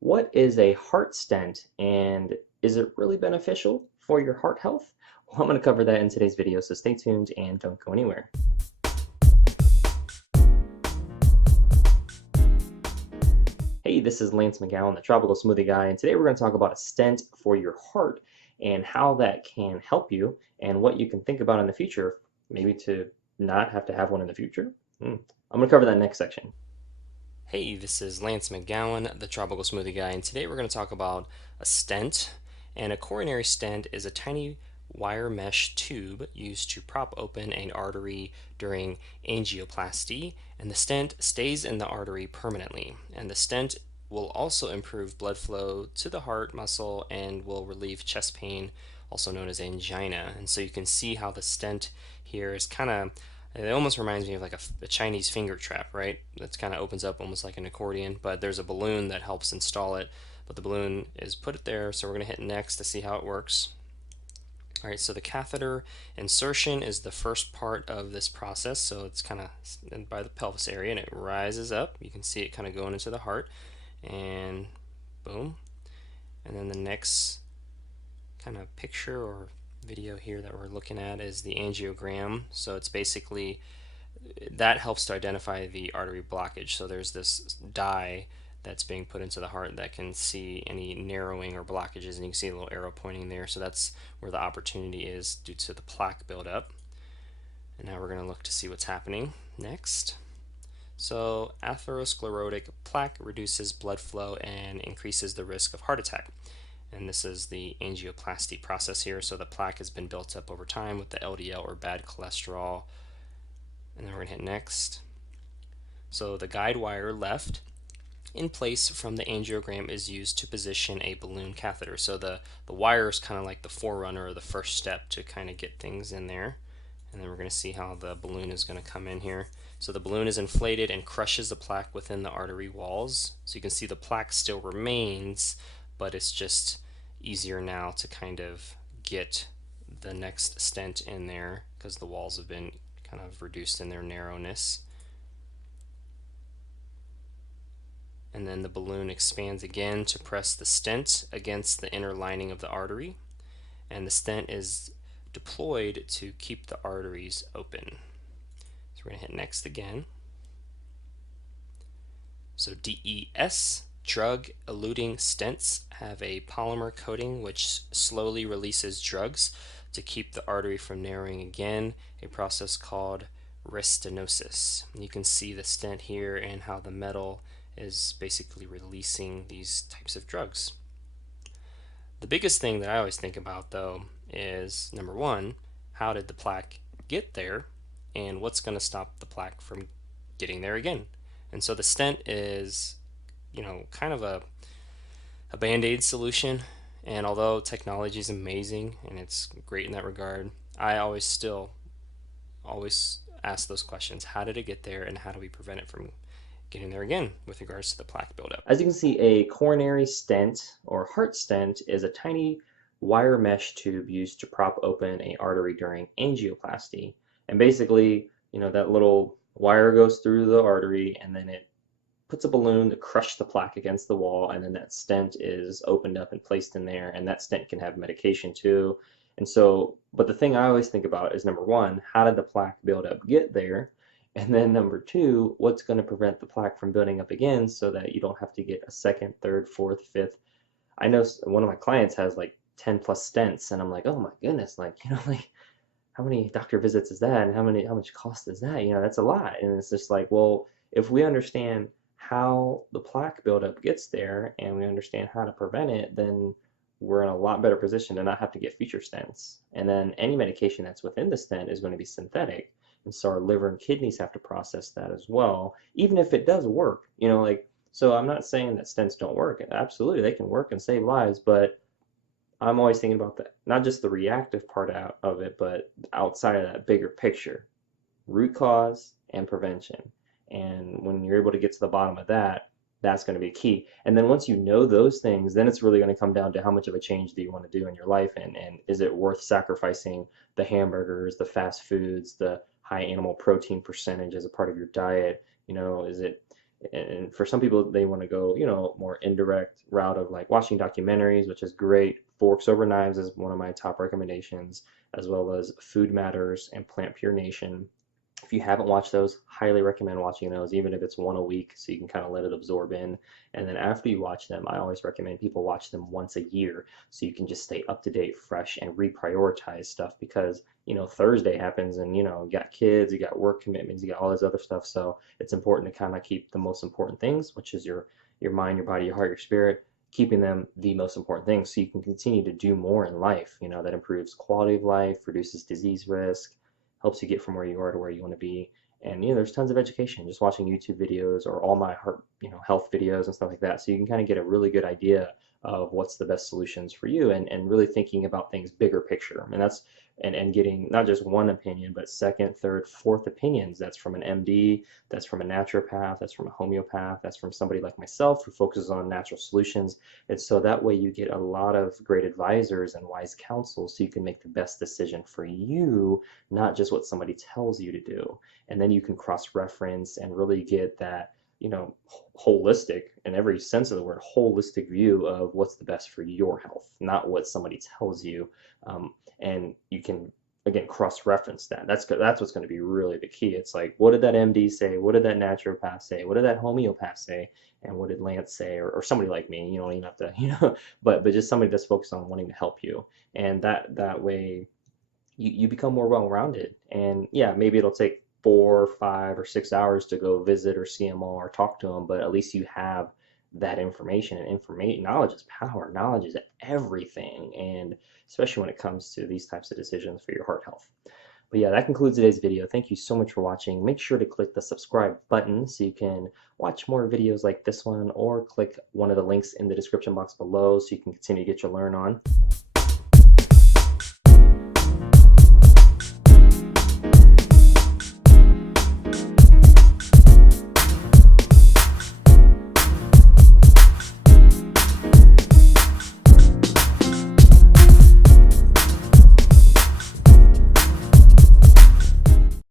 What is a heart stent and is it really beneficial for your heart health? Well, I'm going to cover that in today's video, so stay tuned and don't go anywhere. Hey, this is Lance McGowan, the Tropical Smoothie Guy, and today we're going to talk about a stent for your heart and how that can help you and what you can think about in the future, maybe to not have to have one in the future. I'm going to cover that next section. Hey, this is Lance McGowan, the Tropical Smoothie Guy, and today we're going to talk about a stent. And a coronary stent is a tiny wire mesh tube used to prop open an artery during angioplasty, and the stent stays in the artery permanently. And the stent will also improve blood flow to the heart muscle and will relieve chest pain, also known as angina. And so you can see how the stent here is kind of, it almost reminds me of like a Chinese finger trap, right? That kind of opens up almost like an accordion, but there's a balloon that helps install it. But the balloon is put it there, so we're going to hit next to see how it works. All right, so the catheter insertion is the first part of this process. So it's kind of by the pelvis area and it rises up. You can see it kind of going into the heart, and boom. And then the next kind of picture or video here that we're looking at is the angiogram. So it's basically that helps to identify the artery blockage. So there's this dye that's being put into the heart that can see any narrowing or blockages, and you can see a little arrow pointing there. So that's where the opportunity is due to the plaque buildup. And now we're going to look to see what's happening next. So atherosclerotic plaque reduces blood flow and increases the risk of heart attack. And this is the angioplasty process here. So the plaque has been built up over time with the LDL or bad cholesterol. And then we're going to hit next. So the guide wire left in place from the angiogram is used to position a balloon catheter. So the wire is kind of like the forerunner or the first step to kind of get things in there. And then we're going to see how the balloon is going to come in here. So the balloon is inflated and crushes the plaque within the artery walls. So you can see the plaque still remains, but it's just easier now to kind of get the next stent in there because the walls have been kind of reduced in their narrowness. And then the balloon expands again to press the stent against the inner lining of the artery, and the stent is deployed to keep the arteries open. So we're going to hit next again. So DES, drug eluting stents, have a polymer coating which slowly releases drugs to keep the artery from narrowing again, a process called restenosis. And you can see the stent here and how the metal is basically releasing these types of drugs. The biggest thing that I always think about though is number one, how did the plaque get there, and what's going to stop the plaque from getting there again? And so the stent is, kind of a band-aid solution, and although technology is amazing and it's great in that regard, I always ask those questions. How did it get there, and how do we prevent it from getting there again with regards to the plaque buildup? As you can see, a coronary stent or heart stent is a tiny wire mesh tube used to prop open a artery during angioplasty. And basically, that little wire goes through the artery and then it puts a balloon to crush the plaque against the wall, and then that stent is opened up and placed in there, and that stent can have medication too. And so, but the thing I always think about is number one, how did the plaque buildup get there? And then number two, what's going to prevent the plaque from building up again so that you don't have to get a second, third, fourth, fifth. I know one of my clients has like 10 plus stents, and I'm like, oh my goodness, like, like how many doctor visits is that? And how much cost is that? That's a lot. And it's just like, well, if we understand how the plaque buildup gets there and we understand how to prevent it, then we're in a lot better position to not have to get future stents. And then any medication that's within the stent is going to be synthetic. And so our liver and kidneys have to process that as well, even if it does work, so I'm not saying that stents don't work. Absolutely, they can work and save lives, but I'm always thinking about that, not just the reactive part out of it, but outside of that bigger picture, root cause and prevention. And when you're able to get to the bottom of that, that's going to be key. And then once you know those things, then it's really going to come down to how much of a change do you want to do in your life, and is it worth sacrificing the hamburgers, the fast foods, the high animal protein percentage as a part of your diet? Is it And for some people, they want to go, more indirect route of like watching documentaries, which is great. Forks Over Knives is one of my top recommendations, as well as Food Matters and Plant Pure Nation. If you haven't watched those, highly recommend watching those, even if it's one a week, so you can kind of let it absorb in. And then after you watch them, I always recommend people watch them once a year, so you can just stay up to date, fresh, and reprioritize stuff because, Thursday happens and, you got kids, you got work commitments, you got all this other stuff. So it's important to kind of keep the most important things, which is your mind, your body, your heart, your spirit, keeping them the most important things so you can continue to do more in life, that improves quality of life, reduces disease risk, helps you get from where you are to where you want to be. And there's tons of education just watching YouTube videos or all my heart, health videos and stuff like that. So you can kind of get a really good idea of what's the best solutions for you and really thinking about things bigger picture. And that's and getting not just one opinion, but second, third, fourth opinions. That's from an MD, that's from a naturopath, that's from a homeopath, that's from somebody like myself who focuses on natural solutions. And so that way you get a lot of great advisors and wise counsel so you can make the best decision for you, not just what somebody tells you to do. And then you can cross-reference and really get that, holistic, in every sense of the word, holistic view of what's the best for your health, not what somebody tells you. And you can, again, cross-reference that. That's what's going to be really the key. It's like, what did that MD say? What did that naturopath say? What did that homeopath say? And what did Lance say? Or somebody like me, you don't even have to, but just somebody that's focused on wanting to help you. And that way you become more well-rounded. And yeah, maybe it'll take 4, 5, or 6 hours to go visit or see them all or talk to them, but at least you have that information. And information, knowledge is power. Knowledge is everything, and especially when it comes to these types of decisions for your heart health. But yeah, that concludes today's video. Thank you so much for watching. Make sure to click the subscribe button so you can watch more videos like this one, or click one of the links in the description box below so you can continue to get your learn on.